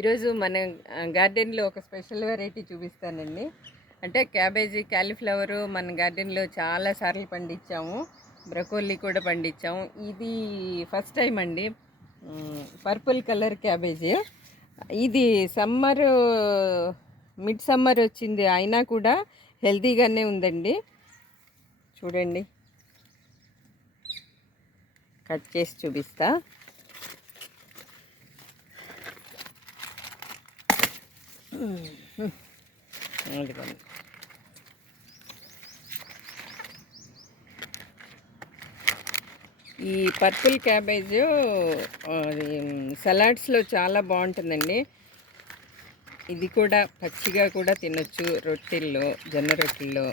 ఈరోజు మన గార్డెన్లో ఒక స్పెషల్ వెరైటీ చూపిస్తానండి. అంటే క్యాబేజీ, క్యాలీఫ్లవరు మన గార్డెన్లో చాలా సార్లు పండించాము. బ్రకోలీ కూడా పండించాము. ఇది ఫస్ట్ టైం అండి. Purple colour cabbage. ఇది మిడ్ సమ్మర్ వచ్చింది అయినా కూడా హెల్తీగానే ఉందండి. చూడండి, కట్ చేసి చూపిస్తా. అదిగోండి, ఈ పర్పుల్ క్యాబేజ్ సలాడ్స్లో చాలా బాగుంటుందండి. ఇది కూడా పచ్చిగా కూడా తినొచ్చు, రొట్టెల్లో, జొన్న రొట్టెల్లో.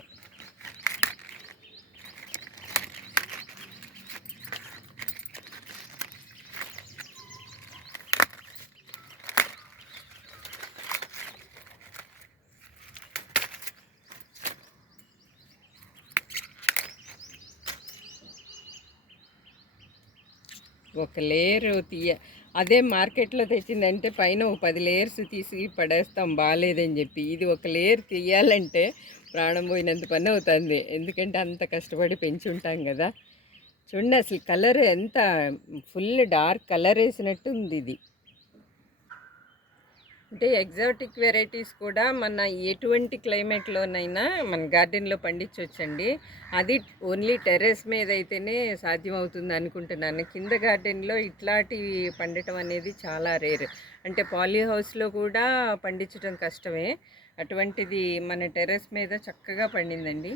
ఒక లేయర్ అదే మార్కెట్లో తెచ్చిందంటే పైన ఒక 10 లేయర్స్ తీసి పడేస్తాం బాగాలేదని చెప్పి. ఇది ఒక లేయర్ తీయాలంటే ప్రాణం పోయినంత పని అవుతుంది, ఎందుకంటే అంత కష్టపడి పెంచి ఉంటాం కదా. చూడండి, అసలు కలర్ ఎంత ఫుల్ డార్క్ కలర్ వేసినట్టు ఉంది ఇది. అంటే ఎగ్జాటిక్ వెరైటీస్ కూడా మన ఎటువంటి క్లైమేట్లోనైనా మన గార్డెన్లో పండించవచ్చండి. అది ఓన్లీ టెర్రస్ మీద అయితేనే సాధ్యమవుతుంది అనుకుంటున్నాను. కింద గార్డెన్లో ఇట్లాంటివి పండటం అనేది చాలా రేర్. అంటే పాలీ హౌస్లో కూడా పండించడం కష్టమే, అటువంటిది మన టెర్రస్ మీద చక్కగా పండిందండి.